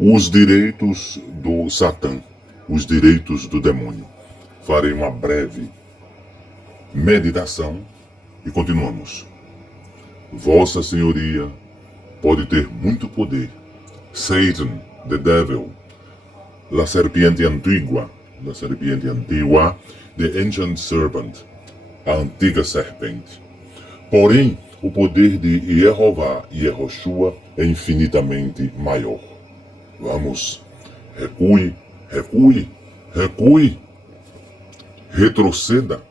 Os direitos do Satã, os direitos do demônio. Farei uma breve meditação e continuamos. Vossa Senhoria pode ter muito poder. Satan, the devil, la serpiente antigua, the ancient serpent, a antiga serpente. Porém, o poder de Yehová e Yehoshua é infinitamente maior. Vamos, recue, recue, recue, retroceda.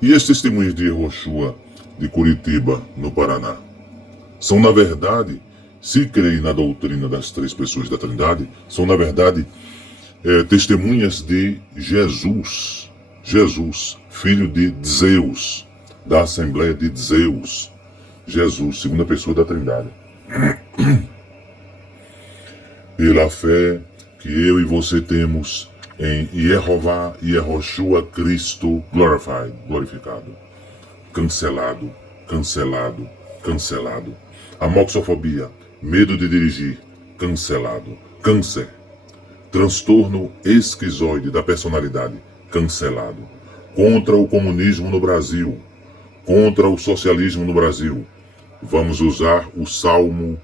E os testemunhos de Yehoshua de Curitiba, no Paraná, são na verdade, se creem na doutrina das três pessoas da Trindade, são na verdade testemunhas de Jesus, filho de Zeus, da Assembleia de Zeus, Jesus, segunda pessoa da Trindade. Pela fé que eu e você temos em Yehová e Yehoshua Cristo glorificado, cancelado, cancelado, cancelado. Amoxofobia, medo de dirigir, cancelado. Câncer, transtorno esquizoide da personalidade, cancelado. Contra o comunismo no Brasil, contra o socialismo no Brasil. Vamos usar o Salmo,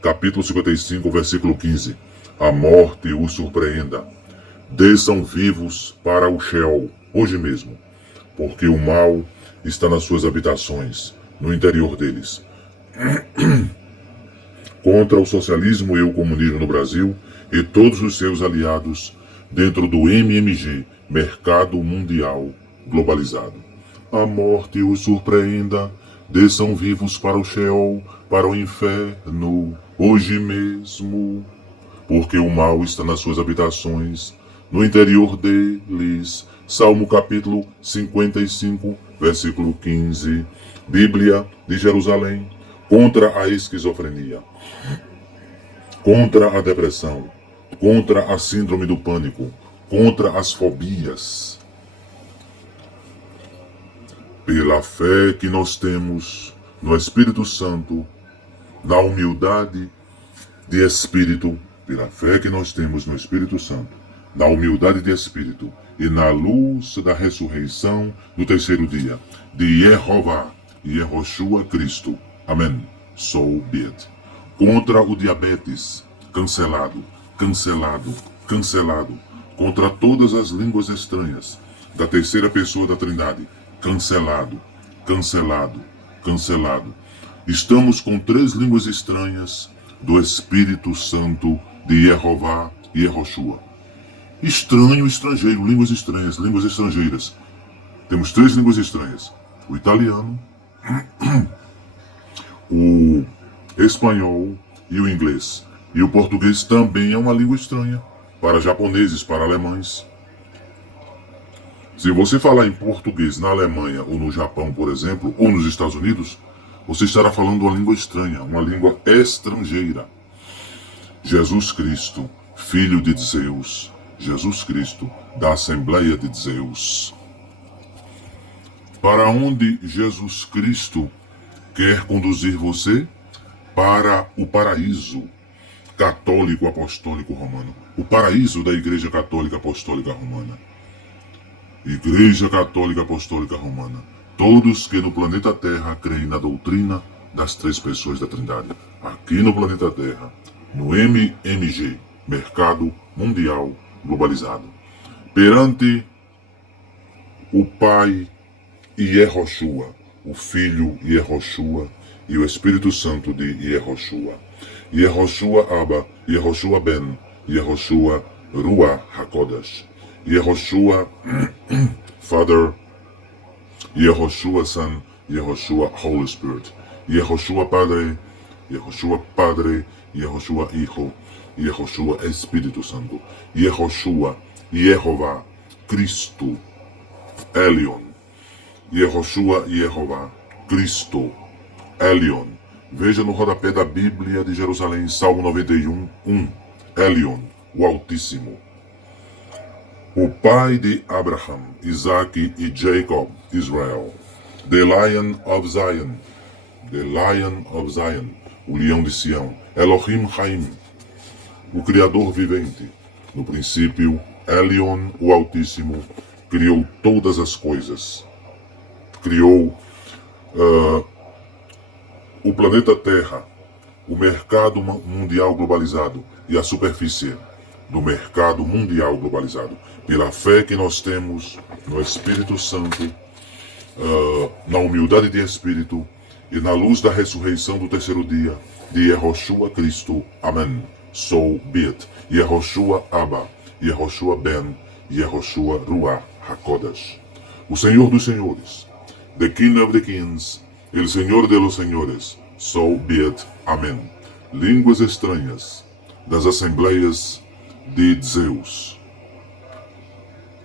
capítulo 55, versículo 15. A morte os surpreenda. Desçam vivos para o Sheol, hoje mesmo, porque o mal está nas suas habitações, no interior deles. Contra o socialismo e o comunismo no Brasil e todos os seus aliados dentro do MMG, Mercado Mundial Globalizado. A morte os surpreenda, desçam vivos para o Sheol, para o inferno, hoje mesmo, porque o mal está nas suas habitações, no interior deles. Salmo capítulo 55, versículo 15. Bíblia de Jerusalém. Contra a esquizofrenia, contra a depressão, contra a síndrome do pânico, contra as fobias. Pela fé que nós temos no Espírito Santo, na humildade de espírito, pela fé que nós temos no Espírito Santo, na humildade de espírito e na luz da ressurreição do terceiro dia, de Yehová e Yehoshua Cristo. Amém. So be it. Contra o diabetes, cancelado, cancelado, cancelado. Contra todas as línguas estranhas da terceira pessoa da Trindade, cancelado, cancelado, cancelado. Estamos com 3 línguas estranhas do Espírito Santo de Yehová e Yehoshua. Estranho, estrangeiro, línguas estranhas, línguas estrangeiras. Temos 3 línguas estranhas. O italiano, o espanhol e o inglês. E o português também é uma língua estranha para japoneses, para alemães. Se você falar em português na Alemanha ou no Japão, por exemplo, ou nos Estados Unidos, você estará falando uma língua estranha, uma língua estrangeira. Jesus Cristo, filho de Zeus, Jesus Cristo, da Assembleia de Zeus. Para onde Jesus Cristo quer conduzir você? Para o paraíso católico apostólico romano. O paraíso da Igreja Católica Apostólica Romana. Igreja Católica Apostólica Romana. Todos que no planeta Terra creem na doutrina das 3 pessoas da Trindade. Aqui no planeta Terra, no MMG, Mercado Mundial Globalizado. Perante o Pai e Yehoshua, o Filho Yehoshua e o Espírito Santo de Yehoshua. Yehoshua Abba, Yehoshua Ben, Yehoshua Ruach HaKodesh. Yehoshua Father, Yehoshua Son, Yehoshua Holy Spirit. Yehoshua Padre, Yehoshua Hijo, Yehoshua Espírito Santo. Yehoshua, Yehová, Cristo, Elion. Yehoshua e Yehová, Cristo, Elion. Veja no rodapé da Bíblia de Jerusalém, Salmo 91, 1. Elion, o Altíssimo. O pai de Abraham, Isaac e Jacob, Israel. The Lion of Zion, o leão de Sião. Elohim Chaim, o Criador vivente. No princípio, Elion, o Altíssimo, criou todas as coisas. Criou o planeta Terra, o mercado mundial globalizado e a superfície do mercado mundial globalizado. Pela fé que nós temos no Espírito Santo, na humildade de espírito e na luz da ressurreição do terceiro dia de Yehoshua Cristo. Amém. So be it. Yehoshua Abba, Yehoshua Ben, Yehoshua Ruach HaKodesh. O Senhor dos Senhores, the King of the Kings, el Senhor de los Senhores. So be it. Amém. Línguas estranhas das assembleias de Zeus.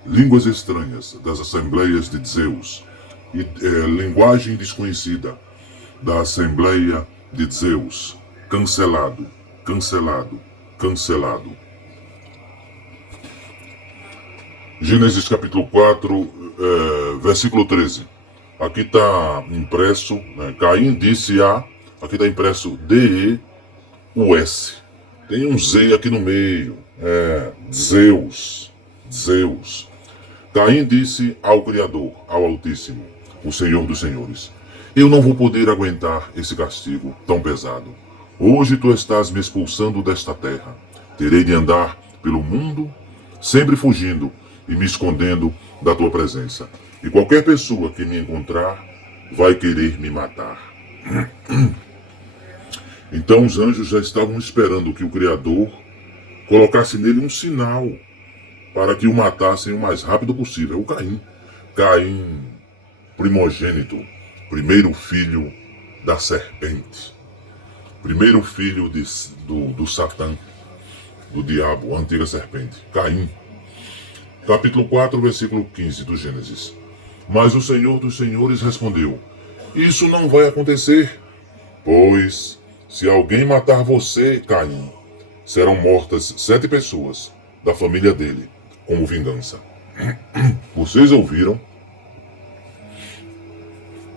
Línguas estranhas das assembleias de Zeus. E linguagem desconhecida da Assembleia de Zeus. Cancelado, cancelado, cancelado. Gênesis capítulo 4, versículo 13. Aqui está impresso, né? Caim disse a, aqui está impresso D-E-U-S. Tem um Z aqui no meio, Zeus, Zeus. Caim disse ao Criador, ao Altíssimo, o Senhor dos Senhores: eu não vou poder aguentar esse castigo tão pesado. Hoje tu estás me expulsando desta terra. Terei de andar pelo mundo, sempre fugindo e me escondendo da tua presença. E qualquer pessoa que me encontrar vai querer me matar. Então os anjos já estavam esperando que o Criador colocasse nele um sinal para que o matassem o mais rápido possível. O Caim. Caim, primogênito, primeiro filho da serpente, primeiro filho do Satã, do diabo, a antiga serpente. Caim. Capítulo 4, versículo 15 do Gênesis. Mas o Senhor dos Senhores respondeu: isso não vai acontecer, pois se alguém matar você, Caim, serão mortas 7 pessoas da família dele como vingança. Vocês ouviram?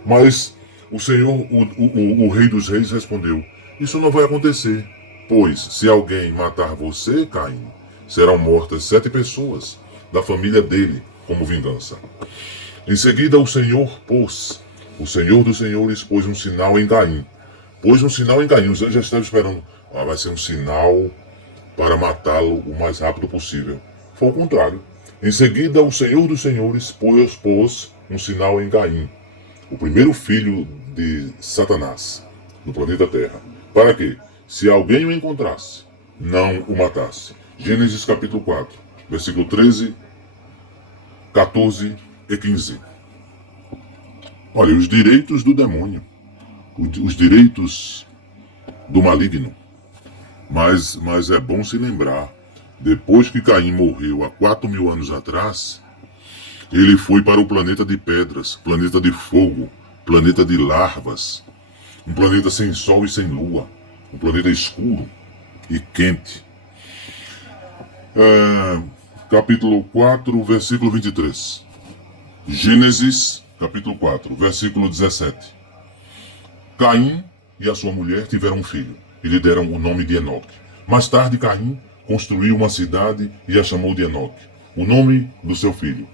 Mas o Senhor, o Rei dos Reis, respondeu: isso não vai acontecer, pois se alguém matar você, Caim, serão mortas 7 pessoas da família dele como vingança. Em seguida o Senhor dos Senhores pôs um sinal em Caim. Pôs um sinal em Caim. Os anjos já estavam esperando. Vai ser um sinal para matá-lo o mais rápido possível. Foi o contrário. Em seguida o Senhor dos Senhores pôs um sinal em Caim, o primeiro filho de Satanás, no planeta Terra. Para que, se alguém o encontrasse, não o matasse. Gênesis capítulo 4, versículo 13, 14 e 15. Olha, os direitos do demônio, os direitos do maligno. Mas é bom se lembrar, depois que Caim morreu há 4.000 anos atrás, ele foi para o planeta de pedras, planeta de fogo, planeta de larvas, um planeta sem sol e sem lua, um planeta escuro e quente. Capítulo 4, versículo 23. Gênesis, capítulo 4, versículo 17. Caim e a sua mulher tiveram um filho, e lhe deram o nome de Enoque. Mais tarde, Caim construiu uma cidade e a chamou de Enoque, o nome do seu filho.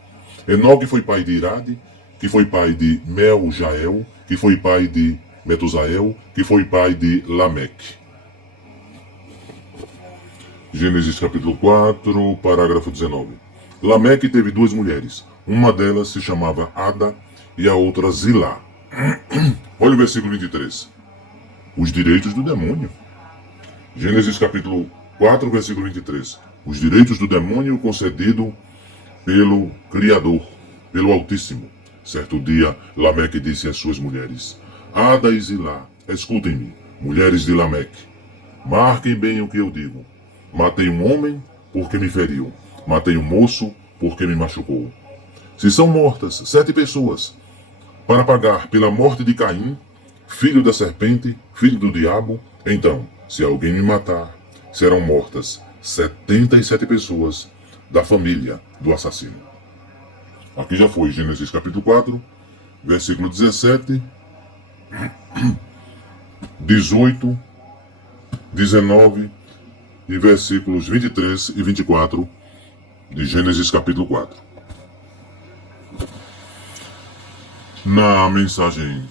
Enoque foi pai de Irade, que foi pai de Meljael, que foi pai de Metusael, que foi pai de Lameque. Gênesis capítulo 4, parágrafo 19. Lameque teve 2 mulheres. Uma delas se chamava Ada e a outra Zilá. Olha o versículo 23. Os direitos do demônio. Gênesis capítulo 4, versículo 23. Os direitos do demônio concedido pelo Criador, pelo Altíssimo. Certo dia, Lameque disse às suas mulheres: Ada e Zilá, escutem-me, mulheres de Lameque. Marquem bem o que eu digo. Matei um homem porque me feriu. Matei um moço porque me machucou. Se são mortas 7 pessoas para pagar pela morte de Caim, filho da serpente, filho do diabo, então, se alguém me matar, serão mortas 77 pessoas da família do assassino. Aqui já foi Gênesis capítulo 4, versículo 17, 18, 19 e versículos 23 e 24 de Gênesis capítulo 4. Na mensagem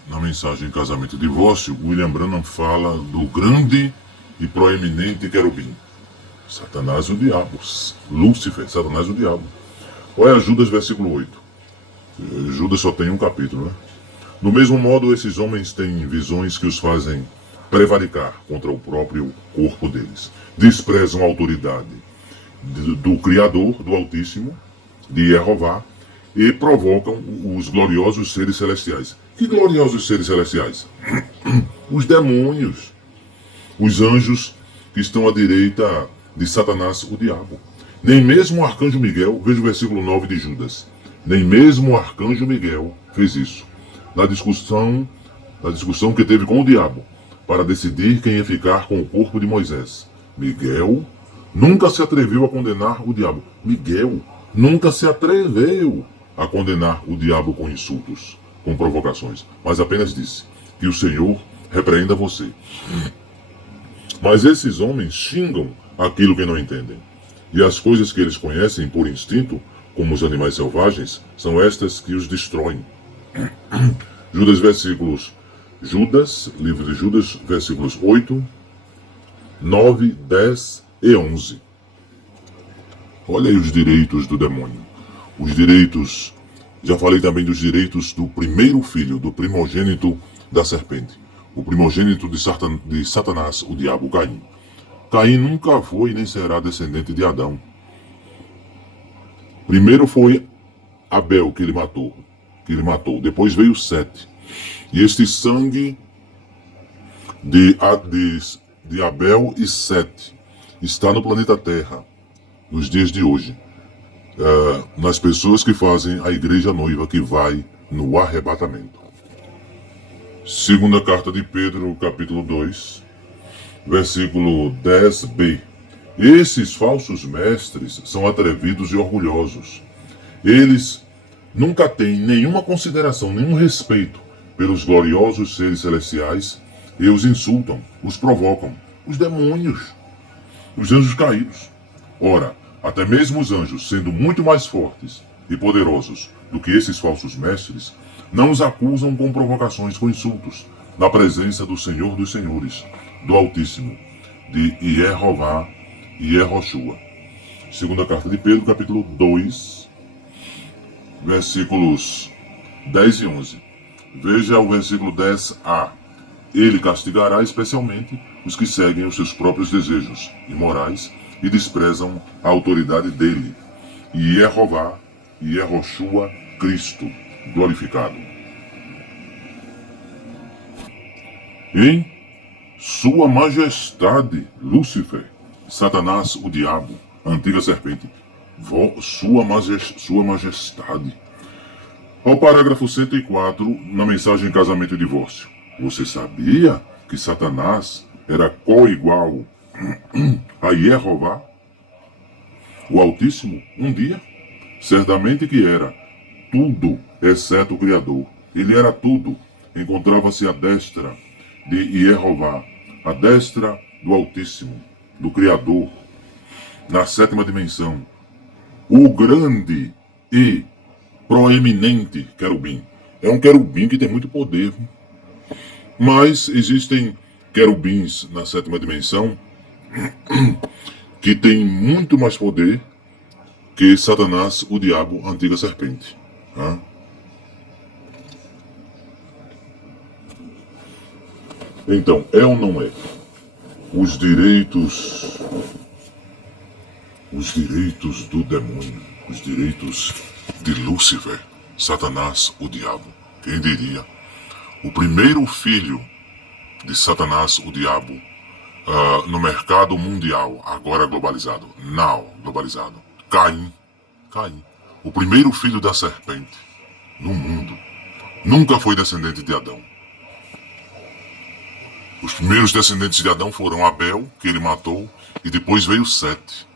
Casamento e Divórcio, William Branham fala do grande e proeminente querubim. Satanás e o diabo. Lúcifer, Satanás e o diabo. Olha Judas, versículo 8. Judas só tem um capítulo, né? Do mesmo modo, esses homens têm visões que os fazem prevaricar contra o próprio corpo deles. Desprezam a autoridade do Criador, do Altíssimo, de Jeová, e provocam os gloriosos seres celestiais. Que gloriosos seres celestiais? Os demônios, os anjos que estão à direita de Satanás, o diabo. Nem mesmo o arcanjo Miguel, veja o versículo 9 de Judas, nem mesmo o arcanjo Miguel fez isso. Na discussão que teve com o diabo, para decidir quem ia ficar com o corpo de Moisés. Miguel nunca se atreveu a condenar o diabo. Miguel nunca se atreveu a condenar o diabo com insultos, com provocações, mas apenas disse que o Senhor repreenda você. Mas esses homens xingam aquilo que não entendem. E as coisas que eles conhecem por instinto, como os animais selvagens, são estas que os destroem. Livro de Judas, versículos 8, 9, 10 e 11. Olha aí os direitos do demônio. Os direitos, já falei também dos direitos do primeiro filho, do primogênito da serpente. O primogênito de Satanás, o diabo, Caim. Caim nunca foi nem será descendente de Adão. Primeiro foi Abel que ele matou. Depois veio Sete. E este sangue de Abel e Sete está no planeta Terra, nos dias de hoje. Nas pessoas que fazem a igreja noiva que vai no arrebatamento. Segunda carta de Pedro, capítulo 2, versículo 10b. Esses falsos mestres são atrevidos e orgulhosos. Eles nunca têm nenhuma consideração, nenhum respeito pelos gloriosos seres celestiais e os insultam, os provocam, os demônios, os anjos caídos. Ora, até mesmo os anjos, sendo muito mais fortes e poderosos do que esses falsos mestres, não os acusam com provocações, com insultos, na presença do Senhor dos Senhores, do Altíssimo, de Jeová e Yehoshua. Segunda carta de Pedro, capítulo 2, versículos 10 e 11. Veja o versículo 10a. Ele castigará especialmente os que seguem os seus próprios desejos imorais e desprezam a autoridade dele, e Jeová e Yehoshua, Cristo, glorificado. Em sua majestade, Lúcifer, Satanás, o diabo, a antiga serpente, sua majestade. Ao parágrafo 104, na mensagem Casamento e Divórcio. Você sabia que Satanás era co-igual a Jeová, o Altíssimo, um dia? Certamente que era tudo, exceto o Criador. Ele era tudo. Encontrava-se à destra de Jeová, à destra do Altíssimo, do Criador, na sétima dimensão. O grande e proeminente querubim. É um querubim que tem muito poder. Mas existem querubins na sétima dimensão que tem muito mais poder que Satanás, o diabo, a antiga serpente. Então, é ou não é? Os direitos do demônio, os direitos de Lúcifer, Satanás, o diabo. Quem diria? O primeiro filho de Satanás, o diabo, no mercado mundial, agora globalizado, globalizado, Caim, o primeiro filho da serpente no mundo, nunca foi descendente de Adão. Os primeiros descendentes de Adão foram Abel, que ele matou, e depois veio Sete.